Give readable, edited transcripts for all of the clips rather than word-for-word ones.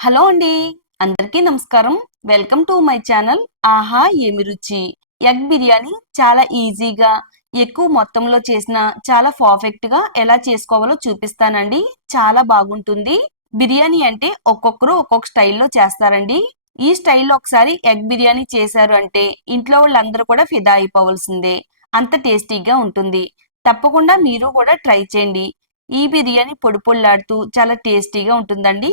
Hello అండి. అందరికీ నమస్కారం. వెల్కమ్ టు మై ఛానల్ ఆహా ఏమి రుచి. ఎగ్ బిర్యానీ చాలా ఈజీగా, ఎక్కువ మొత్తంలో చేసిన చాలా పర్ఫెక్ట్‌గా ఎలా చేసుకోవాలో చూపిస్తానండి. చాలా బాగుంటుంది. బిర్యానీ అంటే ఒక్కొక్కరు ఒక్కొక్క స్టైల్‌లో చేస్తారండి. ఈ స్టైల్‌లో ఒకసారి ఎగ్ బిర్యానీ చేశారు అంటే ఇంట్లో వాళ్ళందరూ కూడా ఫిదా అయిపోవాల్సిందే. అంత టేస్టీగా ఉంటుంది. తప్పకుండా మీరు కూడా ట్రై చేయండి. ఈ బిర్యానీ పొడి పొడిలాడుతూ చాలా టేస్టీగా ఉంటుందండి.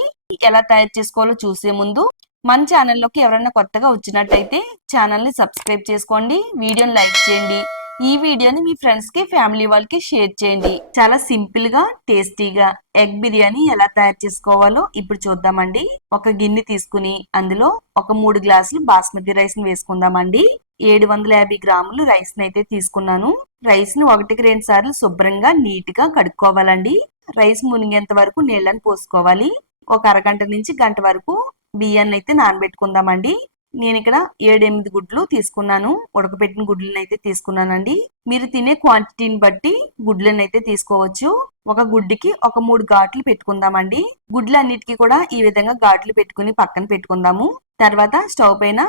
ఎలా తయారు చేసుకోవాలో చూసే ముందు మన ఛానల్లోకి ఎవరైనా కొత్తగా వచ్చినట్టయితే ఛానల్ని సబ్స్క్రైబ్ చేసుకోండి, వీడియోని లైక్ చేయండి, ఈ వీడియోని మీ ఫ్రెండ్స్ కి ఫ్యామిలీ వాళ్ళకి షేర్ చేయండి. చాలా సింపుల్ గా టేస్టీగా ఎగ్ బిర్యానీ ఎలా తయారు చేసుకోవాలో ఇప్పుడు చూద్దామండి. ఒక గిన్నె తీసుకుని అందులో ఒక 3 గ్లాసులు బాస్మతి రైస్ ని వేసుకుందామండి. 750 గ్రాములు రైస్ ని అయితే తీసుకున్నాను. రైస్ ని 1-2 సార్లు శుభ్రంగా నీట్ గా కడుక్కోవాలండి. రైస్ మునిగేంత వరకు నీళ్ళని పోసుకోవాలి. ఒక అరగంట నుంచి గంట వరకు బియ్యాన్ని అయితే నానబెట్టుకుందామండి. నేను ఇక్కడ 7-8 గుడ్లు తీసుకున్నాను. ఉడకబెట్టిన గుడ్లను అయితే తీసుకున్నానండి. మీరు తినే క్వాంటిటీని బట్టి గుడ్లను అయితే తీసుకోవచ్చు. ఒక గుడ్డుకి ఒక 3 ఘాట్లు పెట్టుకుందామండి. గుడ్లన్నిటికీ కూడా ఈ విధంగా ఘాట్లు పెట్టుకుని పక్కన పెట్టుకుందాము. తర్వాత స్టవ్ పైన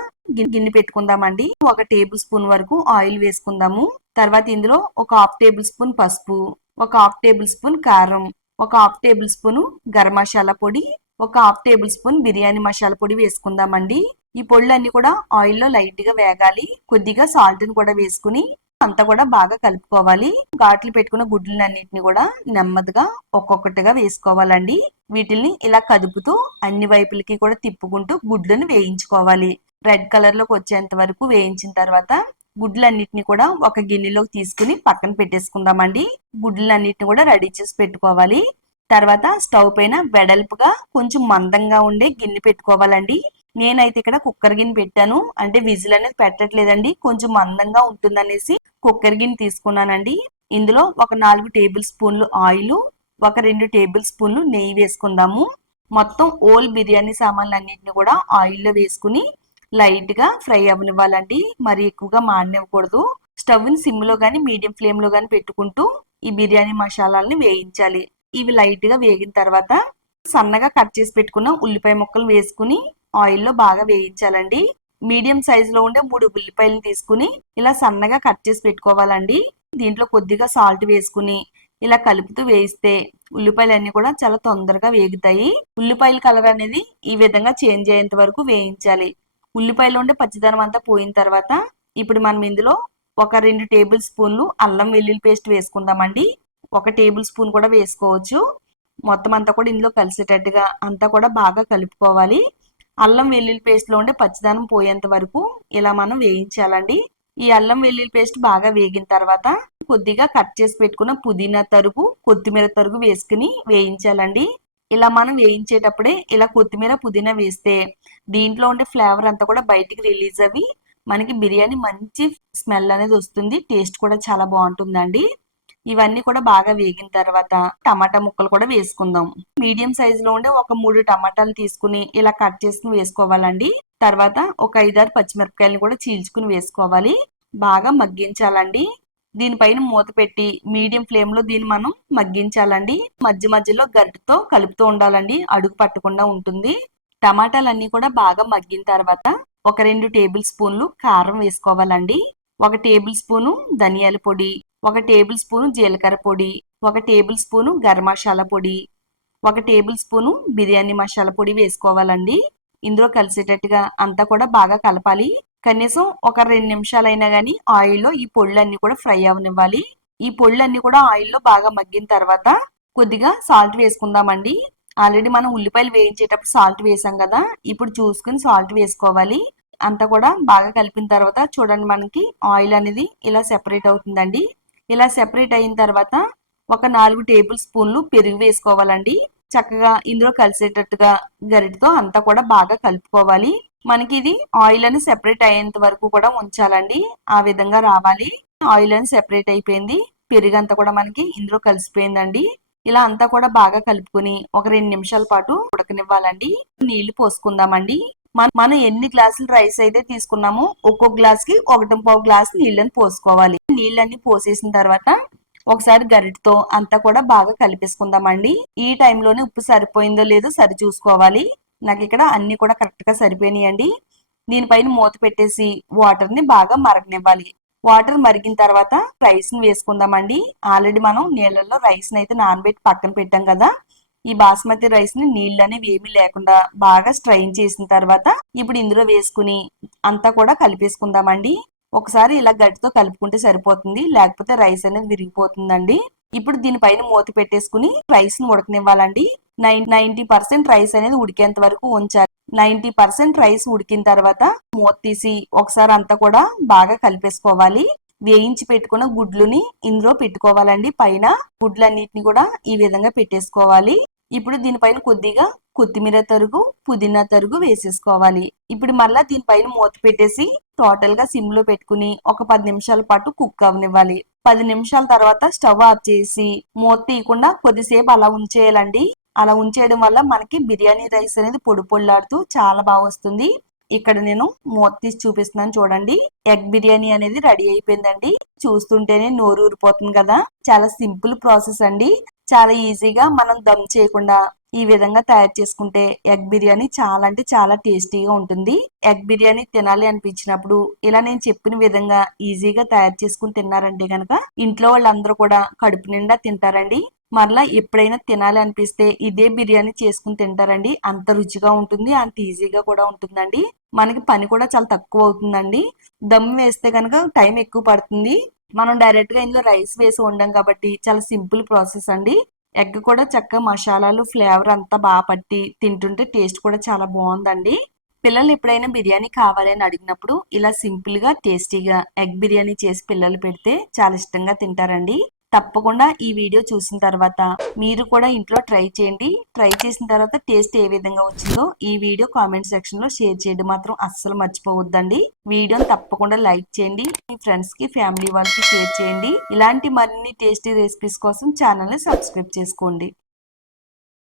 గిన్నె పెట్టుకుందామండి. 1 టేబుల్ స్పూన్ వరకు ఆయిల్ వేసుకుందాము. తర్వాత ఇందులో ఒక 1/2 టేబుల్ స్పూన్ పసుపు, ఒక 1/2 టేబుల్ స్పూన్ కారం, ఒక 1/2 టేబుల్ స్పూన్ గరం మసాలా పొడి, ఒక 1/2 టేబుల్ స్పూన్ బిర్యానీ మసాలా పొడి వేసుకుందామండి. ఈ పొడులన్నీ కూడా ఆయిల్లో లైట్ గా వేగాలి. కొద్దిగా సాల్ట్ ని కూడా వేసుకుని అంతా కూడా బాగా కలుపుకోవాలి. ఘాట్లు పెట్టుకున్న గుడ్లన్నిటిని కూడా నెమ్మదిగా ఒక్కొక్కటిగా వేసుకోవాలండి. వీటిల్ని ఇలా కదుపుతూ అన్ని వైపులకి కూడా తిప్పుకుంటూ గుడ్లను వేయించుకోవాలి. రెడ్ కలర్ లోకి వచ్చేంత వరకు వేయించిన తర్వాత గుడ్లన్నిటిని కూడా ఒక గిన్నెలోకి తీసుకుని పక్కన పెట్టేసుకుందామండి. గుడ్లన్నిటిని కూడా రెడీ చేసి పెట్టుకోవాలి. తర్వాత స్టవ్ పైన వెడల్పుగా కొంచెం మందంగా ఉండే గిన్నె పెట్టుకోవాలండి. నేనైతే ఇక్కడ కుక్కర్ గిన్నె పెట్టాను. అంటే విజిల్ అనేది పెట్టట్లేదండి, కొంచెం మందంగా ఉంటుందనేసి కుక్కర్ గిన్నె తీసుకున్నానండి. ఇందులో ఒక 4 టేబుల్ స్పూన్లు ఆయిల్, ఒక 2 టేబుల్ స్పూన్లు నెయ్యి వేసుకుందాము. మొత్తం ఓల్ బిర్యానీ సామాన్లన్నిటిని కూడా ఆయిల్లో వేసుకుని లైట్ గా ఫ్రై అవ్వనివ్వాలండి. మరి ఎక్కువగా మాడనివ్వకూడదు. స్టవ్ ని సిమ్ లో గానీ మీడియం ఫ్లేమ్ లో గానీ పెట్టుకుంటూ ఈ బిర్యానీ మసాలాలని వేయించాలి. ఇవి లైట్ గా వేగిన తర్వాత సన్నగా కట్ చేసి పెట్టుకున్న ఉల్లిపాయ ముక్కలు వేసుకుని ఆయిల్లో బాగా వేయించాలండి. మీడియం సైజ్ లో ఉండే 3 ఉల్లిపాయలను తీసుకుని ఇలా సన్నగా కట్ చేసి పెట్టుకోవాలండి. దీంట్లో కొద్దిగా సాల్ట్ వేసుకుని ఇలా కలుపుతూ వేయిస్తే ఉల్లిపాయలన్నీ కూడా చాలా తొందరగా వేగుతాయి. ఉల్లిపాయల కలర్ అనేది ఈ విధంగా చేంజ్ అయ్యేంత వరకు వేయించాలి. ఉల్లిపాయలో ఉండే పచ్చిదనం అంతా పోయిన తర్వాత ఇప్పుడు మనం ఇందులో ఒక 2 టేబుల్ స్పూన్లు అల్లం వెల్లుల్లి పేస్ట్ వేసుకుందామండి. 1 టేబుల్ స్పూన్ కూడా వేసుకోవచ్చు. మొత్తం అంతా కూడా ఇందులో కలిసేటట్టుగా అంతా కూడా బాగా కలుపుకోవాలి. అల్లం వెల్లుల్లి పేస్ట్ లో ఉండే పచ్చిదనం పోయేంత వరకు ఇలా మనం వేయించాలండి. ఈ అల్లం వెల్లుల్లి పేస్ట్ బాగా వేగిన తర్వాత కొద్దిగా కట్ చేసి పెట్టుకున్న పుదీనా తరుగు, కొత్తిమీర తరుగు వేసుకుని వేయించాలండి. ఇలా మనం వేయించేటప్పుడే ఇలా కొత్తిమీర పుదీనా వేస్తే దీంట్లో ఉండే ఫ్లేవర్ అంతా కూడా బయటికి రిలీజ్ అవ్వి మనకి బిర్యానీ మంచి స్మెల్ అనేది వస్తుంది. టేస్ట్ కూడా చాలా బాగుంటుందండి. ఇవన్నీ కూడా బాగా వేగిన తర్వాత టమాటా ముక్కలు కూడా వేసుకుందాం. మీడియం సైజ్ లో ఉండే ఒక 3 టమాటాలు తీసుకుని ఇలా కట్ చేసుకుని వేసుకోవాలండి. తర్వాత ఒక 5-6 పచ్చిమిరపకాయలు కూడా చీల్చుకుని వేసుకోవాలి. బాగా మగ్గించాలండి. దీనిపైన మూత పెట్టి మీడియం ఫ్లేమ్ లో దీన్ని మనం మగ్గించాలండి. మధ్య మధ్యలో గరిటెతో కలుపుతూ ఉండాలండి, అడుగు పట్టకుండా ఉంటుంది. టమాటాలన్నీ కూడా బాగా మగ్గిన తర్వాత ఒక 2 టేబుల్ స్పూన్లు కారం వేసుకోవాలండి. 1 టేబుల్ స్పూను ధనియాల పొడి, 1 టేబుల్ స్పూను జీలకర్ర పొడి, 1 టేబుల్ స్పూను గరం మసాలా పొడి, 1 టేబుల్ స్పూను బిర్యానీ మసాలా పొడి వేసుకోవాలండి. ఇందులో కలిసేటట్టుగా అంతా కూడా బాగా కలపాలి. కనీసం ఒక 2 నిమిషాలైనా గానీ ఆయిల్లో ఈ పొళ్ళన్నీ కూడా ఫ్రై అవనివ్వాలి. ఈ పొళ్ళన్నీ కూడా ఆయిల్లో బాగా మగ్గిన తర్వాత కొద్దిగా సాల్ట్ వేసుకుందామండి. ఆల్రెడీ మనం ఉల్లిపాయలు వేయించేటప్పుడు సాల్ట్ వేసాం కదా, ఇప్పుడు చూసుకుని సాల్ట్ వేసుకోవాలి. అంతా కూడా బాగా కలిపిన తర్వాత చూడండి, మనకి ఆయిల్ అనేది ఇలా సెపరేట్ అవుతుందండి. ఇలా సెపరేట్ అయిన తర్వాత ఒక 4 టేబుల్ స్పూన్లు పెరుగు వేసుకోవాలండి. చక్కగా ఇందులో కలిసేటట్టుగా గరిటతో అంతా కూడా బాగా కలుపుకోవాలి. మనకి ఇది ఆయిల్ అని సెపరేట్ అయ్యేంత వరకు కూడా ఉంచాలండి. ఆ విధంగా రావాలి. ఆయిల్ అని సెపరేట్ అయిపోయింది. పెరుగు అంతా కూడా మనకి ఇందులో కలిసిపోయిందండి. ఇలా అంతా కూడా బాగా కలుపుకొని ఒక 2 నిమిషాల పాటు ఉడకనివ్వాలండి. నీళ్లు పోసుకుందామండి. మనం ఎన్ని గ్లాసులు రైస్ అయితే తీసుకున్నామో ఒక్కొక్క గ్లాస్ కి 1.25 గ్లాస్ నీళ్ళని పోసుకోవాలి. నీళ్ళన్ని పోసేసిన తర్వాత ఒకసారి గరిటతో అంతా కూడా బాగా కలిపేసుకుందామండి. ఈ టైంలోనే ఉప్పు సరిపోయిందో లేదో సరి చూసుకోవాలి. నాకు ఇక్కడ అన్ని కూడా కరెక్ట్ గా సరిపోయినాయండి. దీనిపైన మూత పెట్టేసి వాటర్ ని బాగా మరగనివ్వాలి. వాటర్ మరిగిన తర్వాత రైస్ ని వేసుకుందామండి. ఆల్రెడీ మనం నీళ్ళల్లో రైస్ ని అయితే నానబెట్టి పక్కన పెట్టాం కదా. ఈ బాస్మతి రైస్ ని నీళ్ళు అనేవి ఏమీ లేకుండా బాగా స్ట్రైన్ చేసిన తర్వాత ఇప్పుడు ఇందులో వేసుకుని అంతా కూడా కలిపేసుకుందామండి. ఒకసారి ఇలా గట్టితో కలుపుకుంటే సరిపోతుంది, లేకపోతే రైస్ అనేది విరిగిపోతుందండి. ఇప్పుడు దీనిపైన మూత పెట్టేసుకుని రైస్ ని ఉడకనివ్వాలండి. 90% రైస్ అనేది ఉడికేంత వరకు ఉంచాలి. 90% రైస్ ఉడికిన తర్వాత మూత తీసి ఒకసారి అంతా కూడా బాగా కలిపేసుకోవాలి. వేయించి పెట్టుకున్న గుడ్లుని ఇందులో పెట్టుకోవాలండి. పైన గుడ్లన్నిటిని కూడా ఈ విధంగా పెట్టేసుకోవాలి. ఇప్పుడు దీనిపైన కొద్దిగా కొత్తిమీర తరుగు, పుదీనా తరుగు వేసేసుకోవాలి. ఇప్పుడు మళ్ళా దీనిపైన మూత పెట్టేసి టోటల్ గా సిమ్ లో పెట్టుకుని ఒక 10 నిమిషాల పాటు కుక్ అవనివ్వాలి. 10 నిమిషాల తర్వాత స్టవ్ ఆఫ్ చేసి మూత తీయకుండా కొద్దిసేపు అలా ఉంచేయాలండి. అలా ఉంచేయడం వల్ల మనకి బిర్యానీ రైస్ అనేది పొడి పొడిలాడుతూ చాలా బాగా వస్తుంది. ఇక్కడ నేను మూత తీసి చూపిస్తున్నాను చూడండి. ఎగ్ బిర్యానీ అనేది రెడీ అయిపోయిందండి. చూస్తుంటేనే నోరు ఊరిపోతుంది కదా. చాలా సింపుల్ ప్రాసెస్ అండి. చాలా ఈజీగా మనం దమ్ చేయకుండా ఈ విధంగా తయారు చేసుకుంటే ఎగ్ బిర్యానీ చాలా అంటే చాలా టేస్టీగా ఉంటుంది. ఎగ్ బిర్యానీ తినాలి అనిపించినప్పుడు ఇలా నేను చెప్పిన విధంగా ఈజీగా తయారు చేసుకుని తిన్నారంటే గనక ఇంట్లో వాళ్ళందరూ కూడా కడుపు నిండా తింటారండి. మరలా ఎప్పుడైనా తినాలి అనిపిస్తే ఇదే బిర్యానీ చేసుకుని తింటారండి. అంత రుచిగా ఉంటుంది, అంత ఈజీగా కూడా ఉంటుందండి. మనకి పని కూడా చాలా తక్కువ అవుతుందండి. దమ్ వేస్తే కనుక టైం ఎక్కువ పడుతుంది. మనం డైరెక్ట్ గా ఇందులో రైస్ వేసి వండాం కాబట్టి చాలా సింపుల్ ప్రాసెస్ అండి. ఎగ్ కూడా చక్కగా మసాలాలు ఫ్లేవర్ అంతా బాగా పట్టి తింటుంటే టేస్ట్ కూడా చాలా బాగుందండి. పిల్లలు ఎప్పుడైనా బిర్యానీ కావాలి అని అడిగినప్పుడు ఇలా సింపుల్ గా టేస్టీగా ఎగ్ బిర్యానీ చేసి పిల్లలు పెడితే చాలా ఇష్టంగా తింటారండి. తప్పకుండా ఈ వీడియో చూసిన తర్వాత మీరు కూడా ఇంట్లో ట్రై చేయండి. ట్రై చేసిన తర్వాత టేస్ట్ ఏ విధంగా వచ్చిందో ఈ వీడియో కామెంట్ సెక్షన్ లో షేర్ చేయడం మాత్రం అస్సలు మర్చిపోవద్దండి. వీడియోని తప్పకుండా లైక్ చేయండి. మీ ఫ్రెండ్స్ కి ఫ్యామిలీ వాళ్ళకి షేర్ చేయండి. ఇలాంటి మరిన్ని టేస్టీ రెసిపీస్ కోసం ఛానల్ ని సబ్స్క్రైబ్ చేసుకోండి.